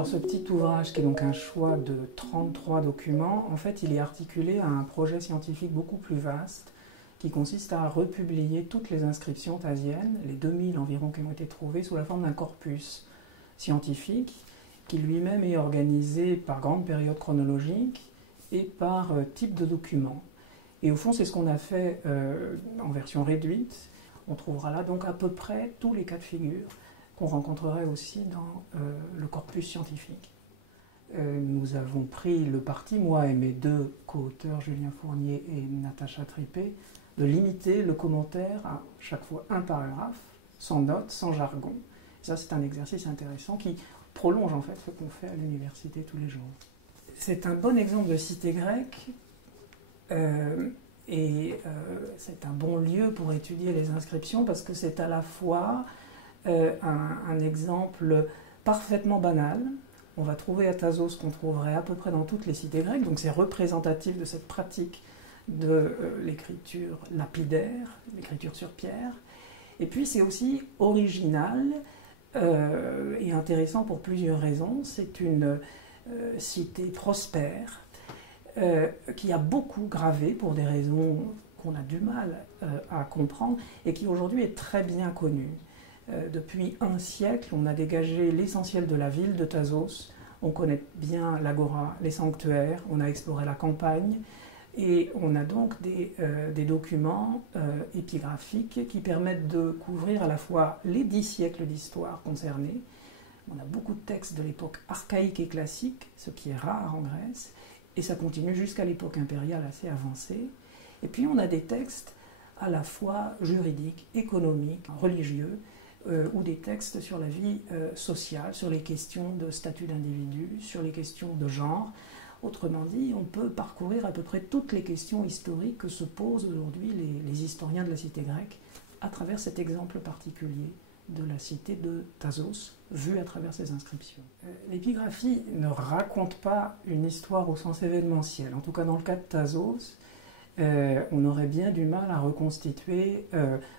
Alors ce petit ouvrage, qui est donc un choix de 33 documents, en fait il est articulé à un projet scientifique beaucoup plus vaste qui consiste à republier toutes les inscriptions tasiennes, les 2000 environ qui ont été trouvées, sous la forme d'un corpus scientifique qui lui-même est organisé par grande période chronologique et par type de document. Et au fond c'est ce qu'on a fait en version réduite. On trouvera là donc à peu près tous les cas de figure qu'on rencontrerait aussi dans le corpus scientifique. Nous avons pris le parti, moi et mes deux co-auteurs, Julien Fournier et Natacha Tripet, de limiter le commentaire à chaque fois un paragraphe, sans notes, sans jargon. Et ça, c'est un exercice intéressant qui prolonge en fait ce qu'on fait à l'université tous les jours. C'est un bon exemple de cité grecque c'est un bon lieu pour étudier les inscriptions parce que c'est à la fois un exemple parfaitement banal. On va trouver à Thasos qu'on trouverait à peu près dans toutes les cités grecques, donc c'est représentatif de cette pratique de l'écriture lapidaire, l'écriture sur pierre. Et puis c'est aussi original et intéressant pour plusieurs raisons. C'est une cité prospère qui a beaucoup gravé pour des raisons qu'on a du mal à comprendre et qui aujourd'hui est très bien connue. Depuis un siècle, on a dégagé l'essentiel de la ville de Thasos. On connaît bien l'agora, les sanctuaires, on a exploré la campagne et on a donc des documents épigraphiques qui permettent de couvrir à la fois les 10 siècles d'histoire concernés. On a beaucoup de textes de l'époque archaïque et classique, ce qui est rare en Grèce, et ça continue jusqu'à l'époque impériale assez avancée. Et puis on a des textes à la fois juridiques, économiques, religieux, ou des textes sur la vie sociale, sur les questions de statut d'individu, sur les questions de genre. Autrement dit, on peut parcourir à peu près toutes les questions historiques que se posent aujourd'hui les historiens de la cité grecque à travers cet exemple particulier de la cité de Thasos, vue à travers ces inscriptions. L'épigraphie ne raconte pas une histoire au sens événementiel. En tout cas, dans le cas de Thasos, on aurait bien du mal à reconstituer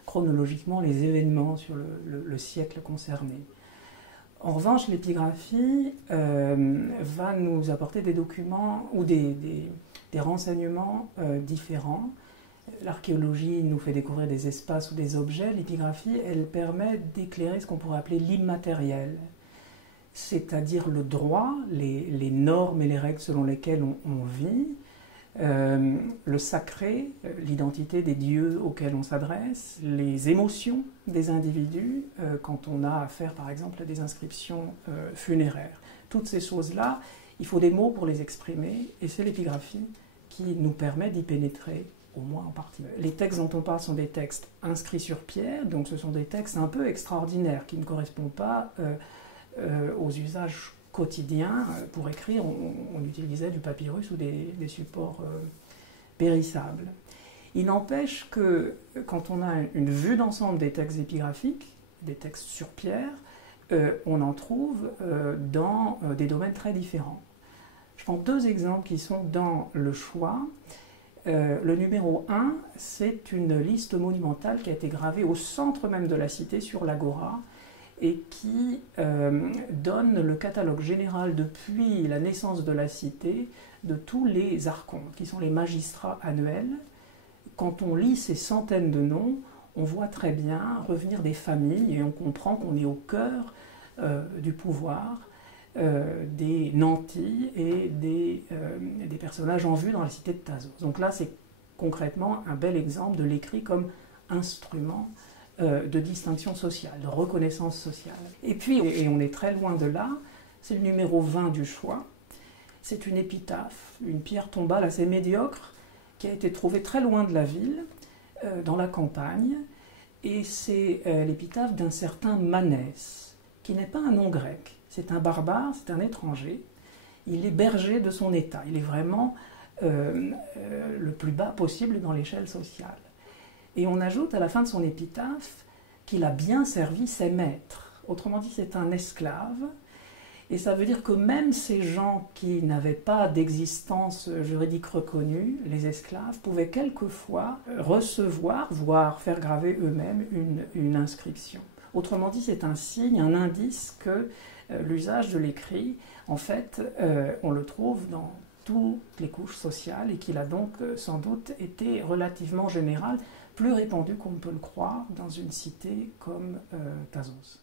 chronologiquement les événements sur le siècle concerné. En revanche, l'épigraphie va nous apporter des documents ou des renseignements différents. L'archéologie nous fait découvrir des espaces ou des objets. L'épigraphie, elle permet d'éclairer ce qu'on pourrait appeler l'immatériel, c'est-à-dire le droit, les normes et les règles selon lesquelles on vit, le sacré, l'identité des dieux auxquels on s'adresse, les émotions des individus quand on a affaire par exemple à des inscriptions funéraires. Toutes ces choses-là, il faut des mots pour les exprimer et c'est l'épigraphie qui nous permet d'y pénétrer, au moins en partie. Les textes dont on parle sont des textes inscrits sur pierre, donc ce sont des textes un peu extraordinaires qui ne correspondent pas aux usages quotidien. Pour écrire, on utilisait du papyrus ou des supports périssables. Il n'empêche que quand on a une vue d'ensemble des textes épigraphiques, des textes sur pierre, on en trouve dans des domaines très différents. Je prends deux exemples qui sont dans le choix. Le numéro 1, c'est une liste monumentale qui a été gravée au centre même de la cité, sur l'agora, et qui donne le catalogue général depuis la naissance de la cité de tous les archontes, qui sont les magistrats annuels. Quand on lit ces centaines de noms, on voit très bien revenir des familles et on comprend qu'on est au cœur du pouvoir des nantis et des personnages en vue dans la cité de Thasos. Donc là, c'est concrètement un bel exemple de l'écrit comme instrument de distinction sociale, de reconnaissance sociale. Et puis, et on est très loin de là, c'est le numéro 20 du choix. C'est une épitaphe, une pierre tombale assez médiocre, qui a été trouvée très loin de la ville, dans la campagne, et c'est l'épitaphe d'un certain Manès, qui n'est pas un nom grec, c'est un barbare, c'est un étranger, il est berger de son état, il est vraiment le plus bas possible dans l'échelle sociale. Et on ajoute à la fin de son épitaphe qu'il a bien servi ses maîtres. Autrement dit, c'est un esclave. Et ça veut dire que même ces gens qui n'avaient pas d'existence juridique reconnue, les esclaves, pouvaient quelquefois recevoir, voire faire graver eux-mêmes une inscription. Autrement dit, c'est un signe, un indice que l'usage de l'écrit, en fait, on le trouve dans toutes les couches sociales et qu'il a donc sans doute été relativement général, plus répandu qu'on ne peut le croire dans une cité comme Thasos.